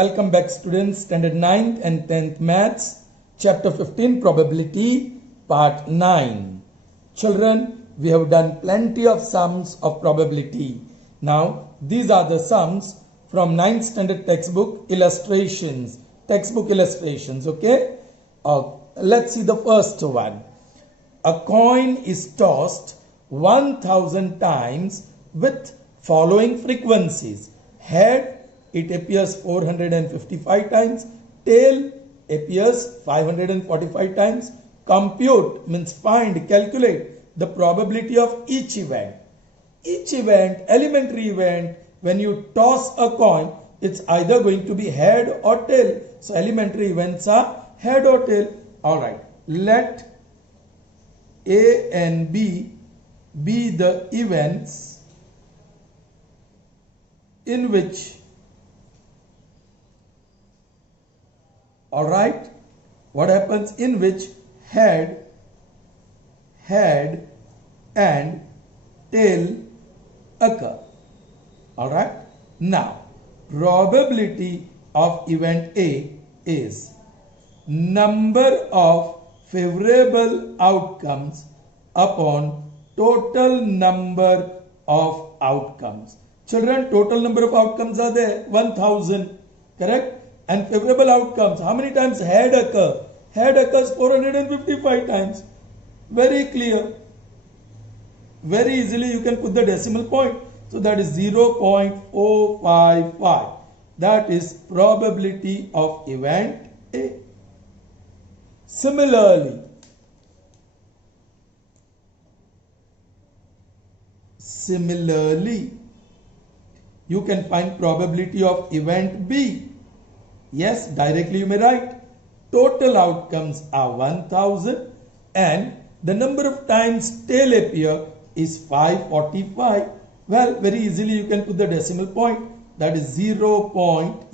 Welcome back students, standard 9th and 10th maths, chapter 15 probability, part 9. Children, we have done plenty of sums of probability. Now, these are the sums from 9th standard textbook illustrations, okay? Let's see the first one. A coin is tossed 1000 times with following frequencies. Head, it appears 455 times. Tail appears 545 times. Compute means find, calculate the probability of each event. Each event, elementary event, when you toss a coin, it's either going to be head or tail. So elementary events are head or tail. Alright, let A and B be the events in which, alright, what happens in which head and tail occur. Alright, now probability of event A is number of favorable outcomes upon total number of outcomes. Children, total number of outcomes are there, 1000, correct? And favorable outcomes, how many times head occur? Head occurs 455 times. Very clear. Very easily you can put the decimal point. So that is 0.055. That is probability of event A. Similarly, you can find probability of event B. Yes, directly you may write total outcomes are 1000 and the number of times tail appear is 545. Well, very easily you can put the decimal point, that is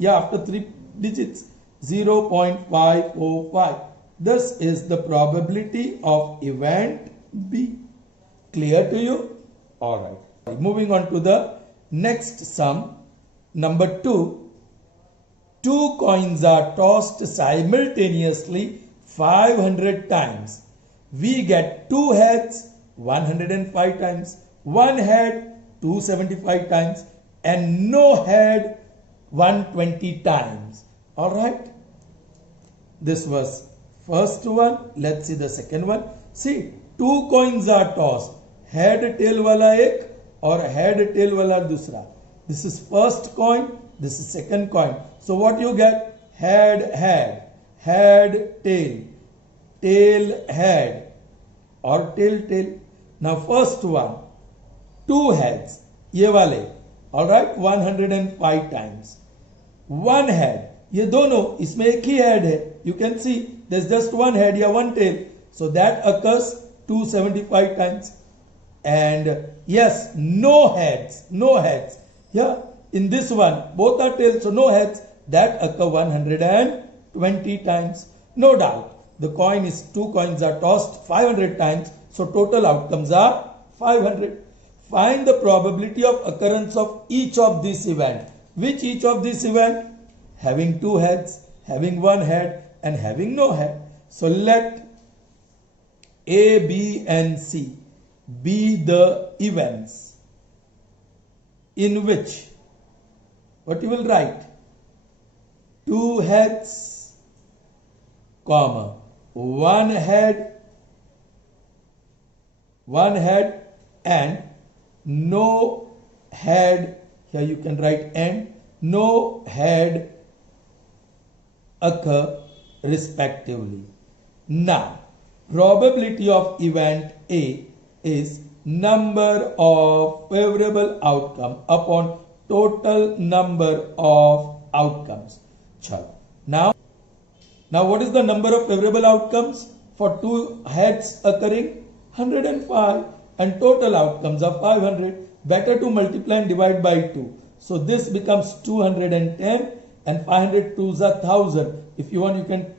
after 3 digits, 0.545. This is the probability of event B. Clear to you? Alright. Moving on to the next sum, number 2. Two coins are tossed simultaneously 500 times. We get 2 heads 105 times, 1 head 275 times, and no head 120 times. Alright. This was first one. Let's see the second one. See, 2 coins are tossed. Head tail wala ek or head tail wala dusra. This is first coin. This is second coin. So what you get? Head, tail, tail, head, or tail, tail. Now first one, 2 heads, ye wale, alright, 105 times. 1 head, ye dono, isme ek hi head hai. You can see, there's just 1 head, ya 1 tail. So that occurs 275 times. And yes, no heads. Yeah. In this one, both are tails, so no heads, that occur 120 times. No doubt, the 2 coins are tossed 500 times, so total outcomes are 500. Find the probability of occurrence of each of these events. Which each of these events? Having 2 heads, having 1 head, and having no head. So let A, B, and C be the events in which, what you will write? 2 heads, comma, 1 head, and no head. Here you can write and no head occur respectively. Now, probability of event A is number of favorable outcome upon total number of outcomes. Now what is the number of favorable outcomes for 2 heads occurring? 105, and total outcomes are 500. Better to multiply and divide by 2. So this becomes 210 and 500 2s are 1000. If you want, you can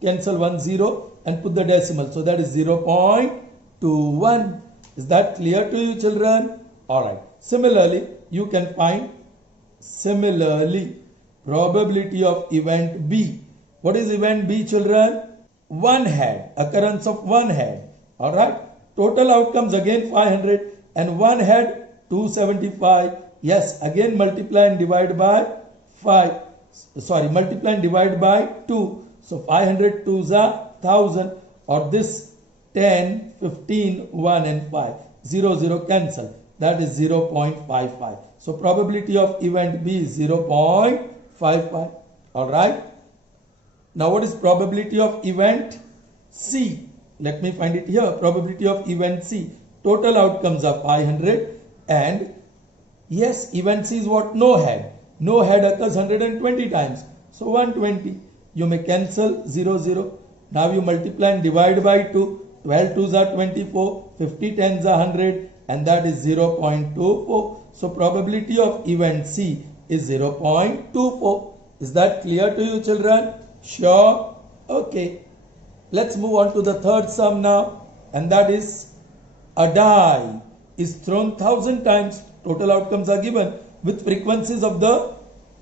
cancel 1 0 and put the decimal. So that is 0.21. Is that clear to you, children? Alright. Similarly, you can find probability of event B. What is event B, children? One head, occurrence of one head. Alright, total outcomes again 500 and one head 275. Yes, again multiply and divide by 5. Sorry, multiply and divide by 2. So 500 2s are 1000, or this 10, 15, 1 and 5. 0, 0 cancel. That is 0.55. So probability of event B is 0.55. Alright. Now what is probability of event C? Let me find it here. Probability of event C. Total outcomes are 500 and yes, event C is what? No head. No head occurs 120 times. So 120. You may cancel 0, 0. Now you multiply and divide by 2. 12 2s are 24. 50 10s are 100 and that is 0.24. So probability of event C is 0.24. Is that clear to you, children? Sure? Okay. Let's move on to the third sum now, and that is a die is thrown 1000 times. Total outcomes are given with frequencies of the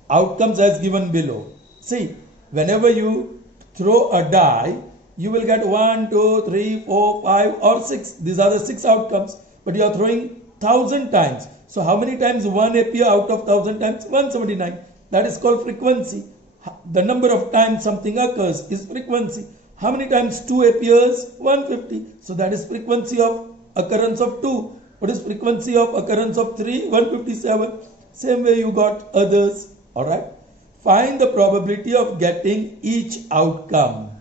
outcomes as given below. See, whenever you throw a die, you will get 1, 2, 3, 4, 5 or 6. These are the 6 outcomes, but you are throwing 1000 times. So how many times 1 appear out of 1000 times? 179. That is called frequency. The number of times something occurs is frequency. How many times 2 appears? 150. So that is frequency of occurrence of 2. What is frequency of occurrence of 3? 157. Same way you got others. Alright. Find the probability of getting each outcome.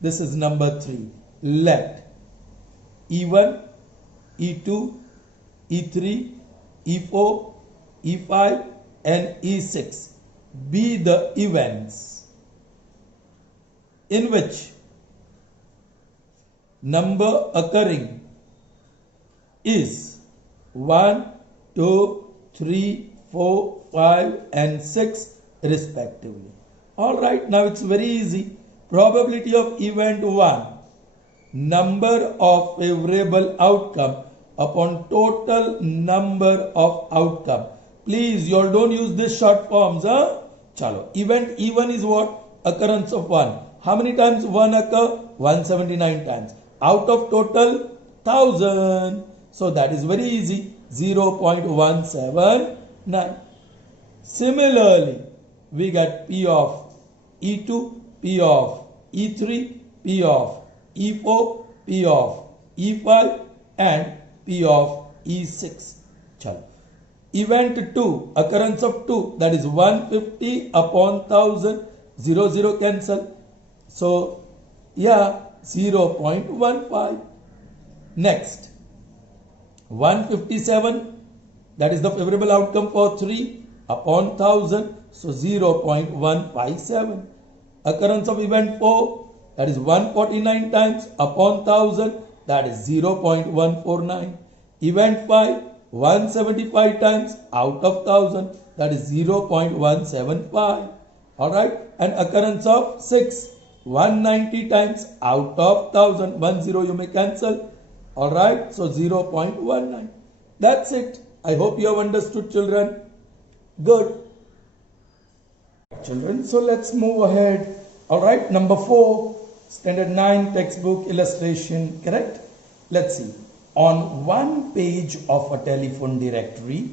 This is number 3. Let E1, E2, E3, E4, E5 and E6 be the events in which number occurring is 1, 2, 3, 4, 5 and 6 respectively. Alright, now it's very easy. Probability of event 1, number of favorable outcome upon total number of outcome. Please, you all don't use this short forms. Chalo. Event E1 is what? Occurrence of 1. How many times 1 occur? 179 times. Out of total 1000. So that is very easy. 0.179. Similarly, we get P of E2, P of E3, P of E4, P of E5 and P of E6. Chalo. Event 2, occurrence of 2, that is 150 upon 1000, 0, 0 cancel. So, yeah, 0.15. Next, 157, that is the favorable outcome for 3 upon 1000, so 0.157. Occurrence of event 4, that is 149 times upon 1000, that is 0.149. Event 5, 175 times out of 1000, that is 0.175. Alright, and occurrence of 6, 190 times out of 1000, 10 you may cancel. Alright, so 0.19. That's it. I hope you have understood, children. Good. Children, so let's move ahead. Alright, number 4, standard 9 textbook illustration, correct? Let's see. On one page of a telephone directory,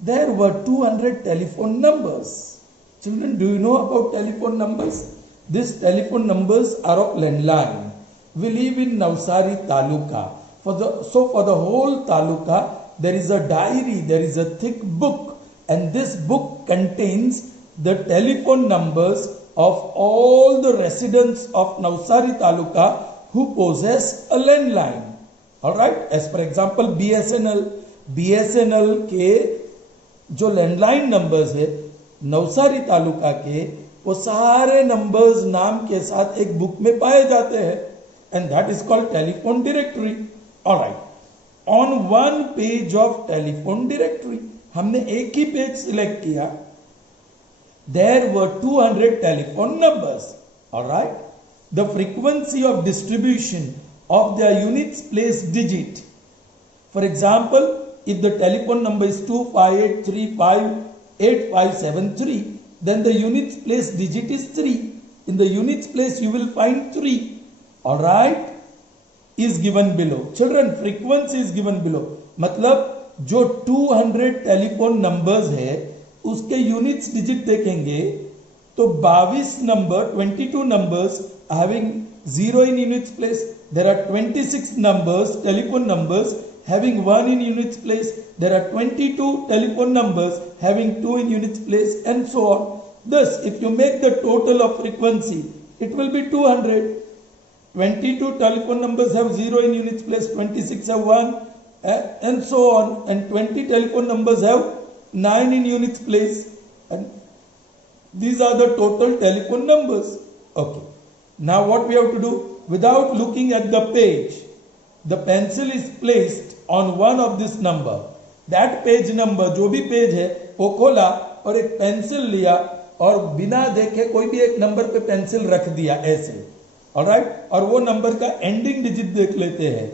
there were 200 telephone numbers. Children, do you know about telephone numbers? These telephone numbers are of landline. We live in Navsari Taluka. For the whole Taluka, there is a diary, there is a thick book, and this book contains the telephone numbers of all the residents of Navsari Taluka who possess a landline. Alright, as for example BSNL के जो landline numbers है नवसारी तालुका के, वो सारे numbers नाम के साथ एक बुक में पाए जाते हैं, and that is called telephone directory. Alright, on one page of telephone directory, हमने एक ही पेज सिलेक्ट किया. There were 200 telephone numbers. Alright, the frequency of distribution of their units place digit. For example, if the telephone number is 258358573, then the units place digit is 3. In the units place you will find 3. Alright, is given below. Children, frequency is given below. मतलब जो 200 telephone numbers है उसके units digit देखेंगे तो 22 number 22 numbers having 0 in units place. There are 26 numbers, telephone numbers having 1 in units place. There are 22 telephone numbers having 2 in units place, and so on. Thus, if you make the total of frequency, it will be 200. 22 telephone numbers have 0 in units place, 26 have 1, and so on. And 20 telephone numbers have 9 in units place. And these are the total telephone numbers. Okay. Now what we have to do? Without looking at the page, the pencil is placed on one of this number. That page number, जो भी page है वो खोला और एक pencil लिया और बिना देखे कोई भी एक नंबर पे पेंसिल रख दिया ऐसे. ऑलराइट, और वो नंबर का एंडिंग डिजिट देख लेते हैं.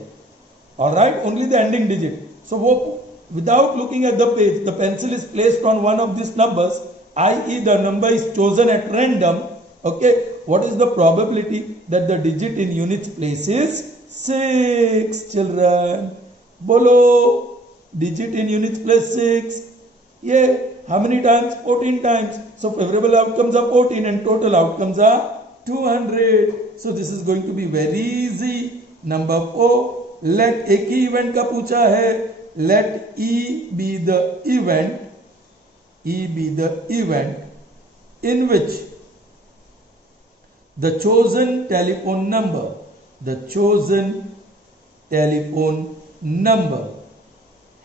Alright, only the ending digit. So वो without looking at the page, the pencil is placed on one of these numbers, i.e. the number is chosen at random. Okay, what is the probability that the digit in units place is 6? Children, bolo, digit in units place 6. Yeah, how many times? 14 times. So favorable outcomes are 14 and total outcomes are 200. So this is going to be very easy. Number 4, let एक ही event का पूछा है. Let E be the event in which the chosen telephone number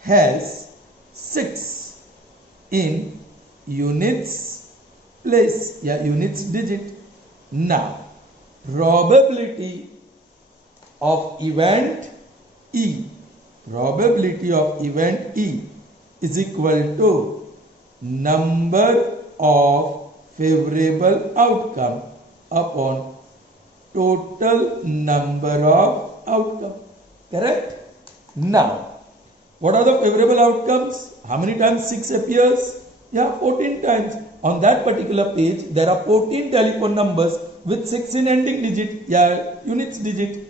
has 6 in units place या units digit. Now probability of event E is equal to number of favorable outcome upon total number of outcome. Correct? Now, what are the favorable outcomes? How many times 6 appears? Yeah, 14 times. On that particular page, there are 14 telephone numbers with 6 in ending digit, yeah, units digit.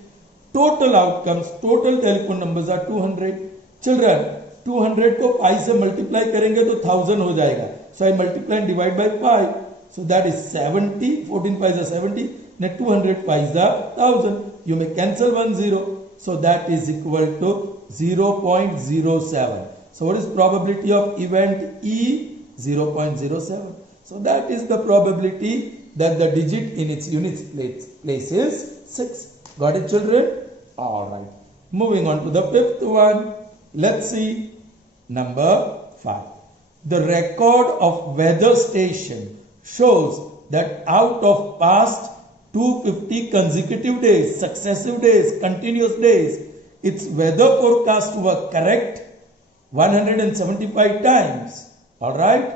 Total outcomes, total telephone numbers are 200. Children, 200 को 5 से multiply करेंगे तो 1000 हो जाएगा. So I multiply and divide by 5. So that is 70. 14 5s are 70. Now 200 5s are 1000. You may cancel 1 0. So that is equal to 0.07. So what is probability of event E? 0.07. So that is the probability that the digit in its units place is 6. Got it, children? Alright. Moving on to the 5th one. Let's see. Number 5. The record of weather station shows that out of past 250 consecutive days, successive days, continuous days, its weather forecast were correct 175 times. Alright?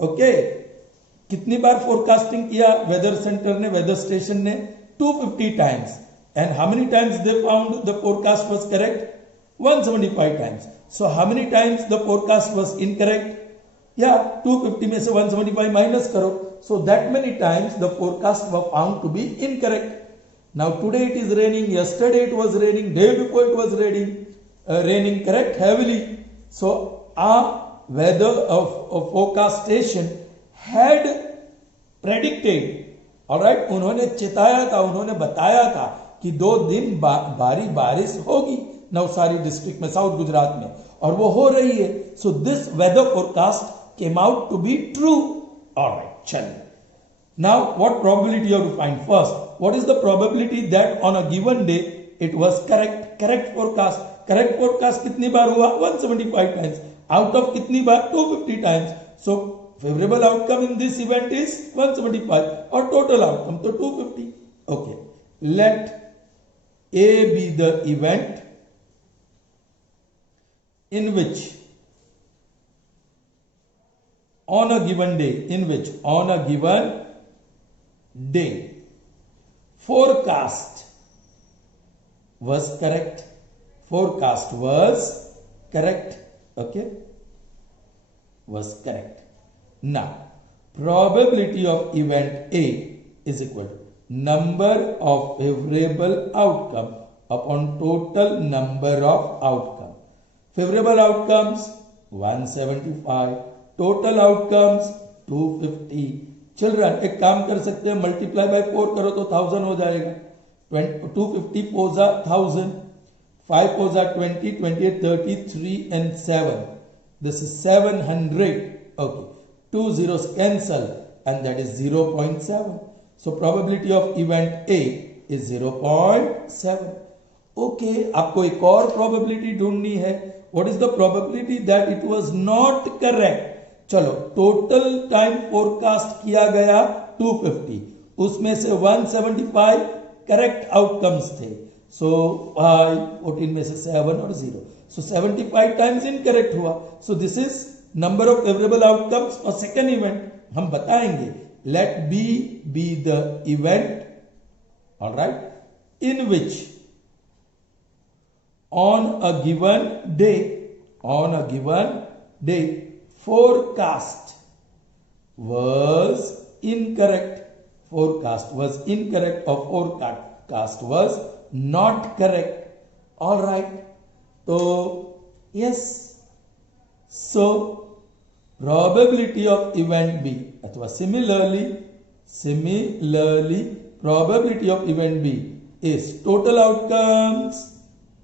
Okay. कितनी बार forecasting किया weather centre ने, weather station ने? 250 times. And how many times they found the forecast was correct? 175 times. So how many times the forecast was incorrect? Yeah, 250 में से 175 minus करो. So that many times the forecast were found to be incorrect. Now today it is raining, yesterday it was raining, day before it was raining correct heavily. So our weather of forecast station had predicted, alright, उन्होंने चिताया था, उन्होंने बताया था कि 2 दिन भारी बारिश होगी नवसारी डिस्ट्रिक्ट में, साउथ गुजरात में, और वो हो रही है. So this weather forecast came out to be true. Alright, चलिए. Now what probability you have to find? First, what is the probability that on a given day it was correct forecast. Correct forecast कितनी बार हुआ? 175 times. Out of कितनी बार? 250 times. So favorable outcome in this event is 175 or total outcome to 250. Okay, let A be the event in which on a given day forecast was correct. Okay, was correct. Now, probability of event A is equal to number of favorable outcome upon total number of outcome. Favorable outcomes 175, total outcomes 250. Children एक काम कर सकते हैं, multiply by 4 करो तो 1000 हो जाएगा. 250 4 जा 1000, 5 4 जा 20, 28, 30, 3 and 7. This is 700. Okay, 2 zeros cancel and that is 0.7. So probability of event A is 0.7. Okay, आपको एक और probability ढूंढनी है. What is the probability that it was not correct? चलो, टोटल टाइम फोरकास्ट किया गया 250, उसमें से 175 करेक्ट आउटकम्स थे. सो 14 में से 7 और 0, सो 75 टाइम्स इनकरेक्ट हुआ. So this is number of favourable outcomes for second event. हम बताएंगे let B be the event, alright, in which on a given day forecast was incorrect, or forecast was not correct. All right, so yes, so probability of event B अथवा similarly probability of event B is total outcomes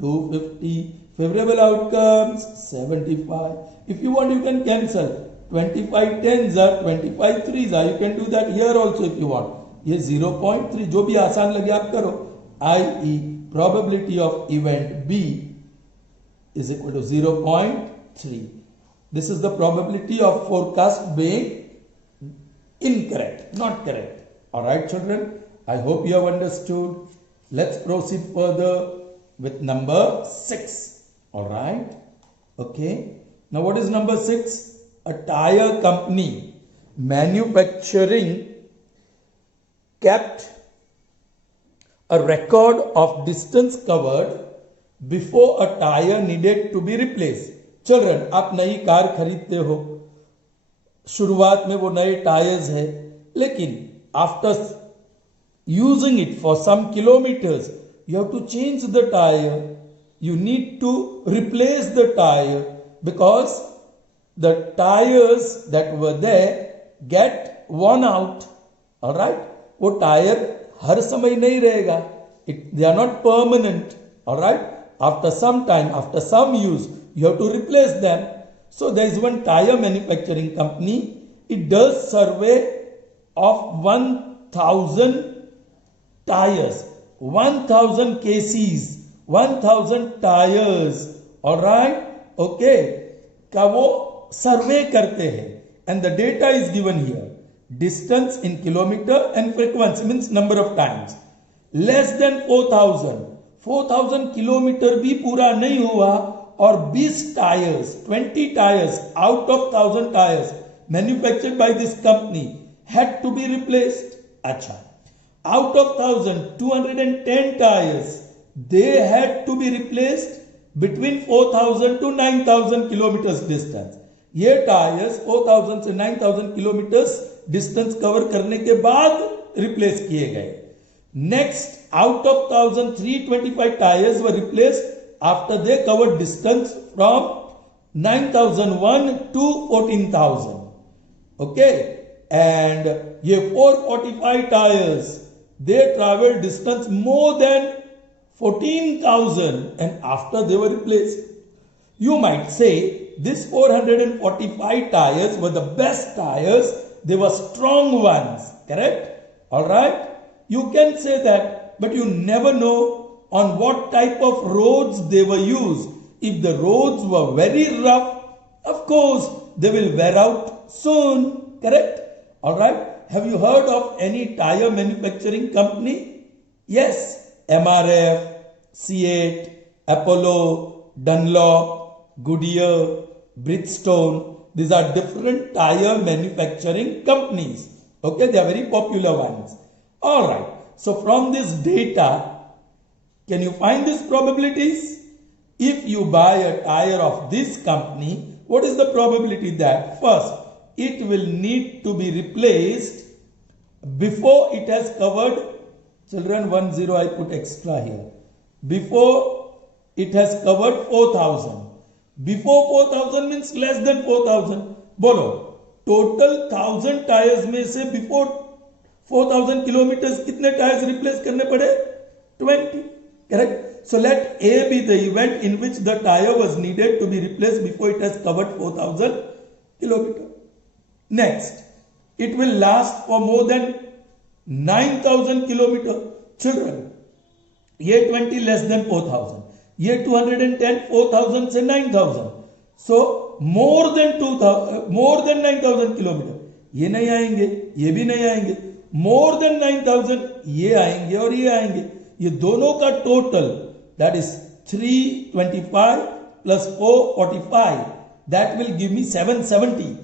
250, favorable outcomes 75. If you want, you can cancel 25 10s are 25 3s are. You can do that here also if you want. ये 0.3 जो भी आसान लगे आप करो. i.e. probability of event B is equal to 0.3. This is the probability of forecast being incorrect, not correct. All right, children. I hope you have understood. Let's proceed further with number 6. All right. Okay. Now what is number 6? A tire company manufacturing kept a record of distance covered before a tire needed to be replaced. Children, आप नई car खरीदते हो, शुरुआत में वो नए tyres है, लेकिन after using it for some kilometers you have to change the tire. You need to replace the tire because the tires that were there get worn out. All right, वो tyre हर समय नहीं रहेगा. They are not permanent. All right, after some time, after some use, you have to replace them. So there is one tire manufacturing company. It does survey of 1000 tires, 1000 kcs, 1000 tires. All right, okay, का वो सर्वे करते हैं and the data is given here. Distance in kilometer and frequency means number of times. Less than 4000 kilometre भी पूरा नहीं हुआ और 20 tyres, 20 tyres out of 1000 tyres manufactured by this company had to be replaced. अच्छा, out of 1000, 210 tires they had to be replaced between 4000 to 9000 kilometers distance. ये tyres 4000 से 9000 kilometres distance cover करने के बाद रिप्लेस किए गए. Next, out of 1000, 325 tires were replaced after they covered distance from 9001 to 14000. Okay, and ये 445 tires they traveled distance more than 14,000 and after they were replaced. You might say these 445 tires were the best tires, they were strong ones, correct? All right, you can say that, but you never know on what type of roads they were used. If the roads were very rough, of course they will wear out soon, correct? All right, have you heard of any tire manufacturing company? Yes, MRF, C8, Apollo, Dunlop, Goodyear, Bridgestone. These are different tire manufacturing companies. Okay, they are very popular ones. All right, so from this data, can you find these probabilities? If you buy a tire of this company, what is the probability that first, it will need to be replaced before it has covered, children 10 I put extra here, before it has covered 4,000. Before 4,000 means less than 4,000. बोलो total 1000 tyres में से before 4000 kilometres कितने tyres replace करने पड़े? 20. Correct? So let A be the event in which the tire was needed to be replaced before it has covered 4000 kilometers. Next, it will last for more than 9000 kilometers. Children, ये 20 less than 4000, ये 210 4000 से 9000. So more than 9000 kilometre. ये नहीं आएंगे, ये भी नहीं आएंगे. More than 9000 ये आएंगे और ये आएंगे. ये दोनों का total that is 325 plus 445 that will give me 770.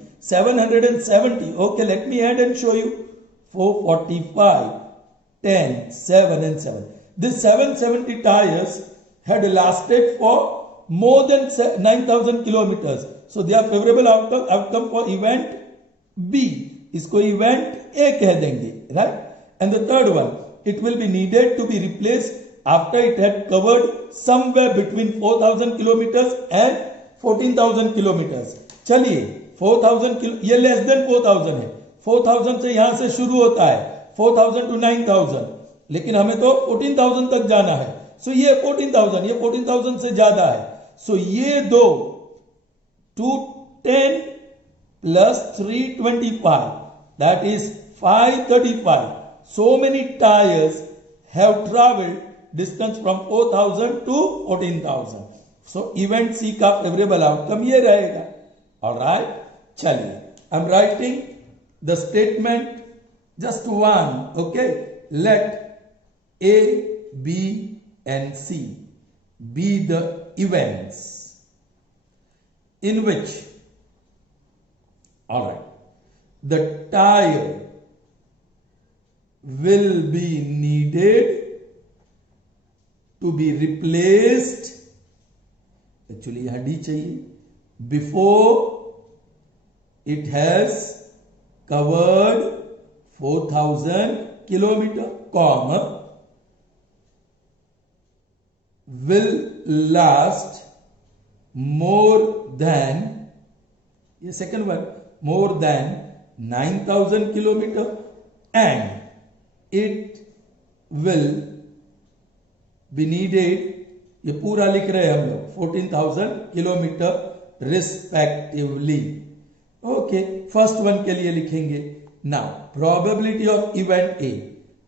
Okay, let me add and show you. 445, 10, 7 and 7. This 770 tires had lasted for more than 9000 kilometers. So they are favorable outcome for event B. इसको event A कह देंगे, right? And the third one, it will be needed to be replaced after it had covered somewhere between 4000 kilometers and 14,000 kilometers. चलिए 4000 kilo, ये less than 4000 है. 4000 से यहां से शुरू होता है 4000 to 9000, लेकिन हमें तो 14,000 तक जाना है. सो ये 14,000, ये 14,000 से ज्यादा है. सो ये दो 210 plus 325, that is 535. So many tires have traveled distance from 4,000 to 14,000. So event C का favorable outcome ये रहेगा. Alright, चलिए I'm writing the statement just one. Okay, let A, B and C be the events in which, alright, the tire will be needed to be replaced. Actually यहाँ D चाहिए. Before it has covered 4,000 kilometer, comma, will last more than, ये second one, more than 9,000 kilometer, and it will be needed, ये पूरा लिख रहे हैं हम लोग, 14,000 kilometre respectively. Okay, first one के लिए लिखेंगे. Now probability of event A,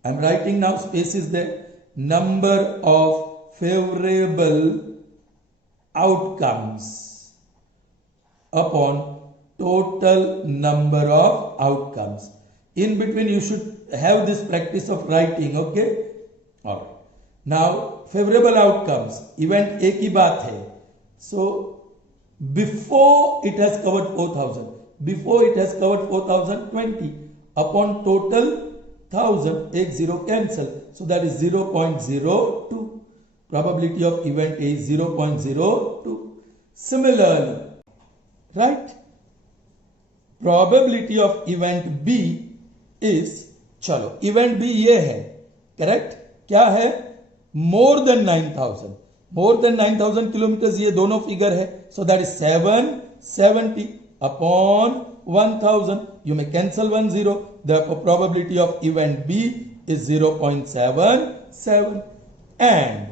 I am writing now, space is there, number of favorable outcomes upon total number of outcomes. In between you should have this practice of writing. Okay, all right. Now favorable outcomes, event A की बात है. So before it has covered 4,000, before it has covered 4,020 upon total 1000, एक zero cancel, so that is 0.02. Probability of event A is 0.02. Similarly, right, probability of event B is, चलो event B ये है, correct, क्या है, more than 9,000. more than 9,000 kilometers, ये दोनों figure है. So that is 770 upon 1,000. You may cancel 10. Therefore probability of event B is 0.77. And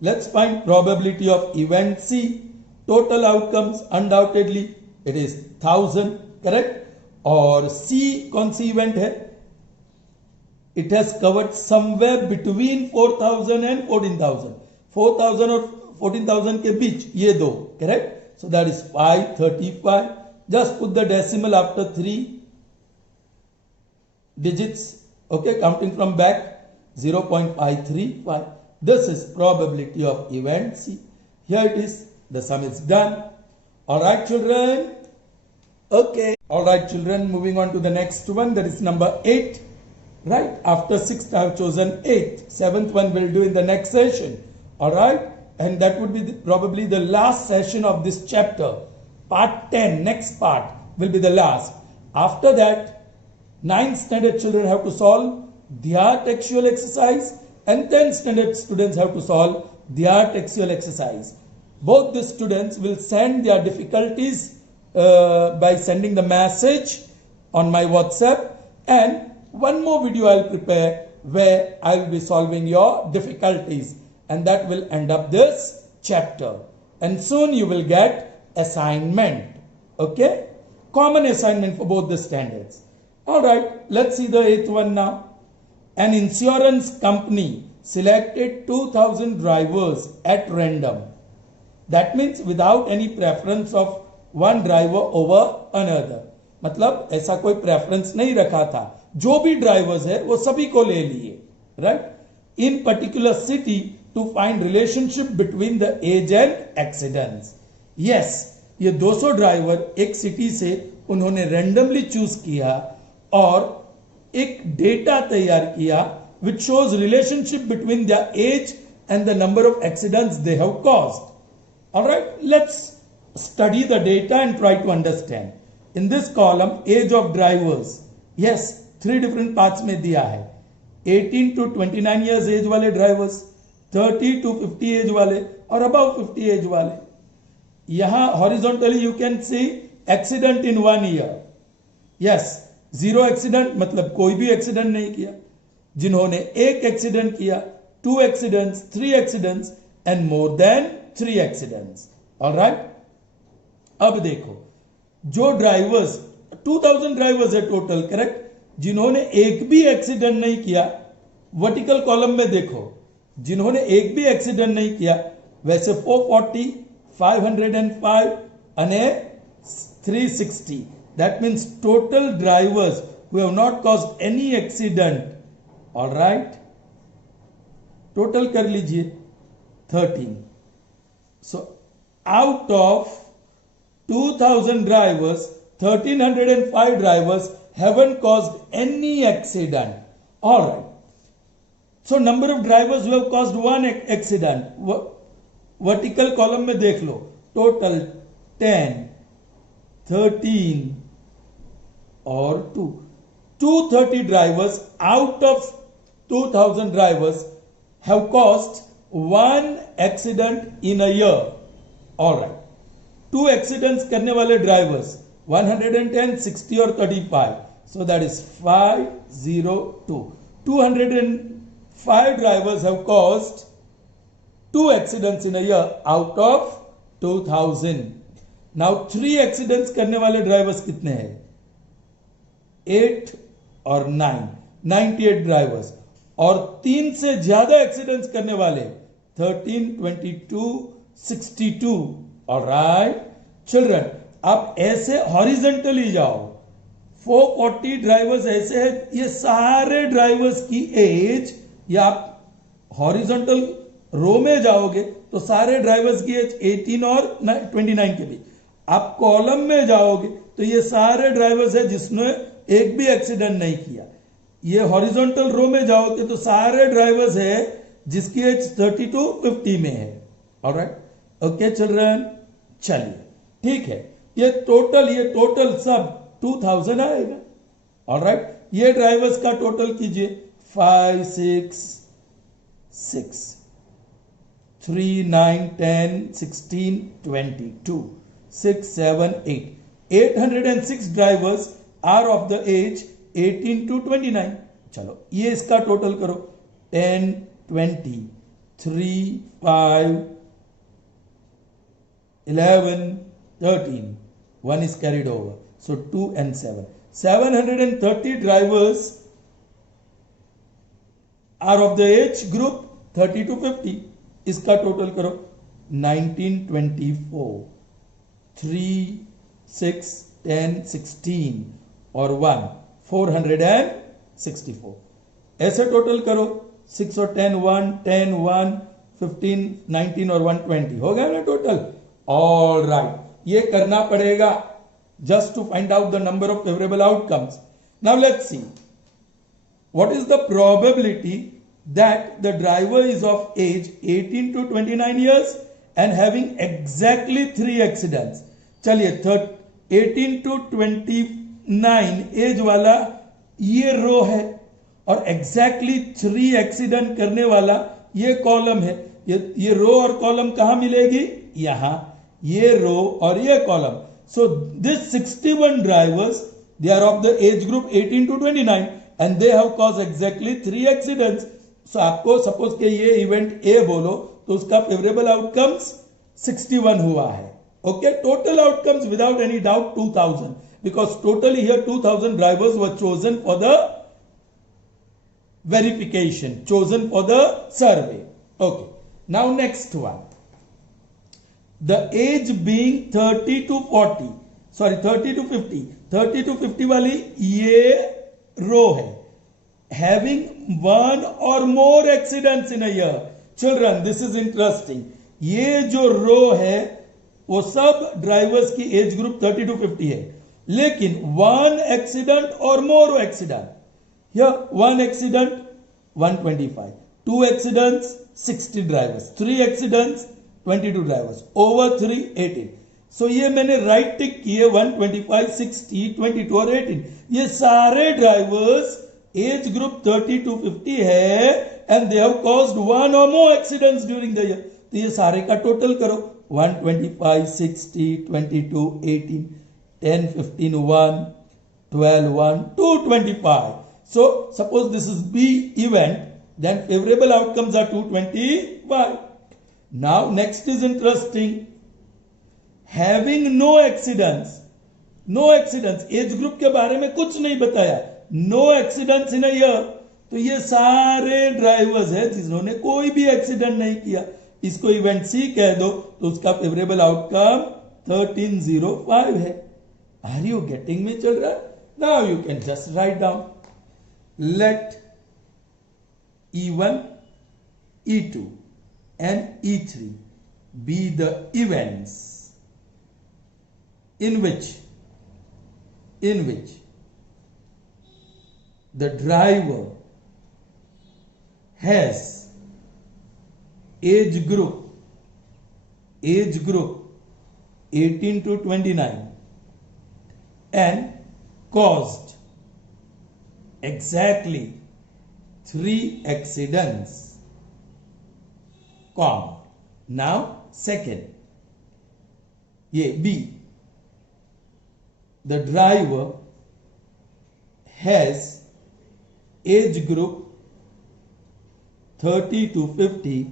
let's find probability of event C. Total outcomes, undoubtedly it is 1000, correct? और C कौन सी event है? It has covered somewhere between 4,000 and 14,000. 4,000 और 14,000 के बीच ये दो, correct? So that is 535. Just put the decimal after 3 digits. Okay, counting from back, 0.535. This is probability of event C. Here it is. The sum is done. All right, children. Okay. All right, children. Moving on to the next one. That is number 8. Right. After 6th, I have chosen 8th. 7th one we'll do in the next session. All right. And that would be probably the last session of this chapter. Part 10. Next part. will be the last. After that, 9th standard children have to solve their textual exercise, and 10th standard students have to solve their textual exercise. Both the students will send their difficulties by sending the message on my WhatsApp, and one more video I'll prepare where I'll be solving your difficulties, and that will end up this chapter. And soon you will get assignment. Okay? Common assignment for both the standards. Alright, let's see the 8th one now. An insurance company selected 2000 drivers at random. That means without any preference of one driver over another. मतलब ऐसा कोई preference नहीं रखा था, जो भी drivers है वो सभी को ले लिए, right? In particular city to find relationship between the age and accidents. Yes, ये 200 ड्राइवर एक सिटी से उन्होंने रैंडमली चूज किया और एक डेटा तैयार किया which shows relationship between the age and the number of accidents they have caused. Alright, let's study the data and try to understand. In this column, age of drivers, yes, 3 different parts में दिया है. 18 to 29 years age वाले drivers, 30 to 50 age वाले और above 50 age वाले. यहाँ horizontally you can see accident in 1 year. Yes, 0 accident मतलब कोई भी accident नहीं किया. जिन्होंने एक accident किया, 2 accidents, 3 accidents and more than 3 accidents. All right? अब देखो, जो ड्राइवर्स 2000 ड्राइवर्स है टोटल, करेक्ट, जिन्होंने एक भी एक्सीडेंट नहीं किया, वर्टिकल कॉलम में देखो, जिन्होंने एक भी एक्सीडेंट नहीं किया, वैसे 440, 505 અને 360. That means total drivers who have not caused any accident. All right, total कर लीजिए 13. So out of 2000 drivers, 1305 drivers haven't caused any accident. All right. So number of drivers who have caused one accident. Vertical column में देख लो. Total 10, 13 और 2. 230 drivers out of 2000 drivers have caused one accident in a year. All right. 2 accidents करने वाले drivers 110, 60 और 35. So that is 502. 205 drivers have caused 2 accidents in a year out of 2000. Now 3 accidents करने वाले drivers कितने हैं? 8 और 9, 98 drivers. और 3 से ज्यादा एक्सीडेंट्स करने वाले 13, 22, 62. ऑलराइट चिल्ड्रन, आप ऐसे हॉरिजेंटली जाओ. 440 ड्राइवर्स ऐसे हैं, ये सारे ड्राइवर्स की एज, या आप हॉरिजेंटल रो में जाओगे तो सारे ड्राइवर्स की एज 18 और 29 के बीच. आप कॉलम में जाओगे तो ये सारे ड्राइवर्स है जिसने एक भी एक्सीडेंट नहीं किया. ये हॉरिजॉन्टल रो में जाओगे तो सारे ड्राइवर्स है जिसकी एज 30 to 50 में है. ऑलराइट, ओके चिल्ड्रन, चलिए ठीक है. ये टोटल सब 2000 आएगा. ऑलराइट, ये ड्राइवर्स का टोटल कीजिए. 5, 6, 6, 3, 9, 10, 16, 22, 6, 7, 8. 806 drivers are of the age 18 to 29. चलो ये इसका टोटल करो. 10, 20, 3, 5, 11, 13. 1 is carried over. So 2 and 7. 730 drivers are of the age group 30 to 50. इसका टोटल करो. 1924, 3, 6, 10, 16 और 1, 464. ऐसे टोटल करो. 6 और 10, 1, 10, 1, 15, 19 और 120. हो गया ना टोटल. ऑल राइट, ये करना पड़ेगा just to find out the number of favorable outcomes. Now let's see. What is the probability that the driver is of age 18 to 29 years and having exactly 3 accidents? चलिए 18 to 29 as वाला ये रो है और exactly 3 accident करने वाला ये column है। ये रो और कॉलम कहां मिलेगी? यहां, ये रो और ये column. So this 61 drivers, they are of the age group 18 to 29 and they have caused exactly 3 accidents. So आपको सपोज के ये इवेंट ए बोलो तो उसका फेवरेबल आउटकम्स 61 हुआ है। Okay, total outcomes without any doubt 2000 because totally here 2000 drivers were chosen for the verification, chosen for the survey. Okay, now next one, the age being 30 to 40, sorry 30 to 50, 30 to 50 वाली ये रो है, having one or more accidents in a year. Children, this is interesting. ये जो रो है वो सब drivers की age group 30 to 50 है, लेकिन 1 एक्सीडेंट और मोर एक्सीडेंट, या 1 accident 125, 2 accidents 60 drivers, 3 accidents 22 drivers, over 3 18. सो ये मैंने राइट टिक किए 125, 60, 22 और 18, ये सारे ड्राइवर्स एज ग्रुप 30 टू 50 है एंड दे हैव कॉज्ड 1 और मोर एक्सीडेंट्स ड्यूरिंग द ईयर. तो ये सारे का टोटल करो, 125, 60, 22, 18, 10, 15, 1, 12, 1, 225. So suppose this is B event, then favorable outcomes are 225. Now next is interesting. Having no accidents, no accidents, age group के बारे में कुछ नहीं बताया, no accidents in a year. तो ये सारे ड्राइवर्स है जिन्होंने कोई भी एक्सीडेंट नहीं किया, इसको इवेंट सी कह दो तो उसका फेवरेबल आउटकम 1305 है. Are you getting me children? Now you can just write down, let E1, E2 and E3 be the events in which the driver has age group 18 to 29 and caused exactly 3 accidents, comma. Now second, ये B, the driver has age group 30 to 50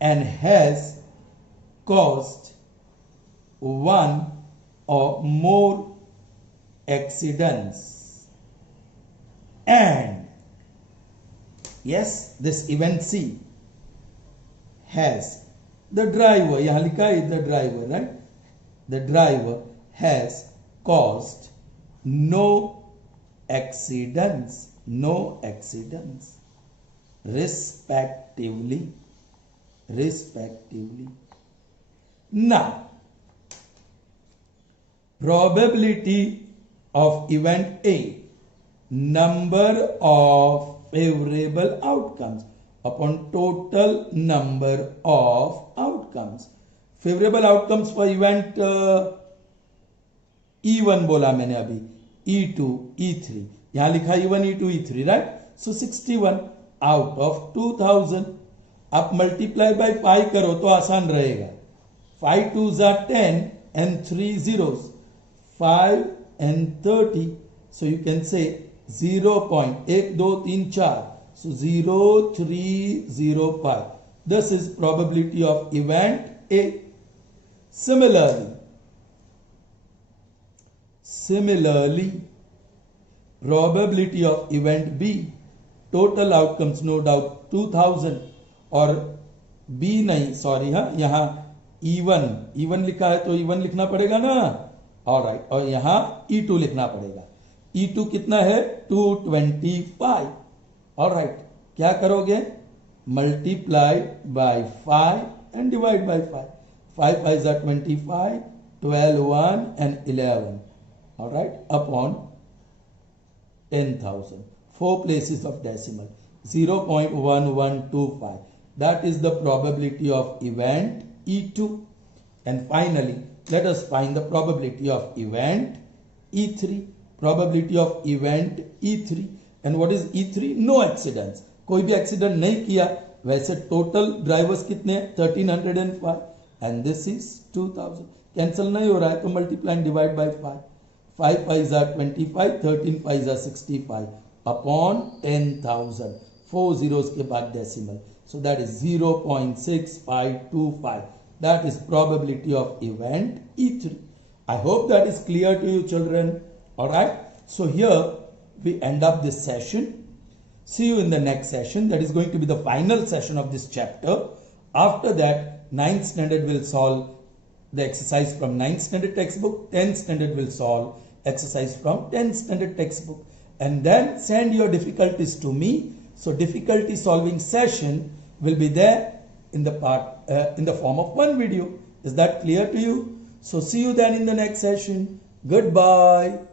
and has caused 1 or more accidents. And yes, this event C has the driver, यहां लिखा है the driver, right? The driver has caused no accidents, respectively. Now, probability of event A, number of favorable outcomes upon total number of outcomes. Favorable outcomes for event E1 बोला मैंने अभी, E2, E3, यहां लिखा E1, E2, E3, right? So 61 out of 2000. आप multiply by 5 करो तो आसान रहेगा. 5 2s are 10 and 3 zeros, 5 and 30. So you can say 0.1234. So 0305. This is probability of event A. Similarly, probability of event B, total outcomes no doubt 2000, और B नहीं, sorry, हाँ यहां E1 लिखा है तो E1 लिखना पड़ेगा ना, ऑलराइट, और यहां E2 लिखना पड़ेगा. E2 कितना है? 225. ऑलराइट, क्या करोगे? Multiply by 5 and divide by 5. 5 5s are 25, 12 1 and 11. Alright, upon 10,000. 4 places of decimal. 0.1125. That is the probability of event E2. And finally, let us find the probability of event E3. Probability of event E3. And what is E3? No accidents. कोई भी accident नहीं किया. वैसे total drivers कितने हैं? 1305 and this is 2000. Cancel नहीं हो रहा है तो multiply and divide by 5. 5 5s are 25, 13 5s are 65 upon 10,000. 4 zeros के बाद decimal. So that is 0.6525. That is probability of event E3. I hope that is clear to you, children. Alright. So here we end up this session. See you in the next session. That is going to be the final session of this chapter. After that, 9th standard will solve the exercise from 9th standard textbook. 10th standard will solve exercise from 10th standard textbook. And then send your difficulties to me. So difficulty solving session will be there in the form of one video. Is that clear to you? So see you then in the next session. Goodbye.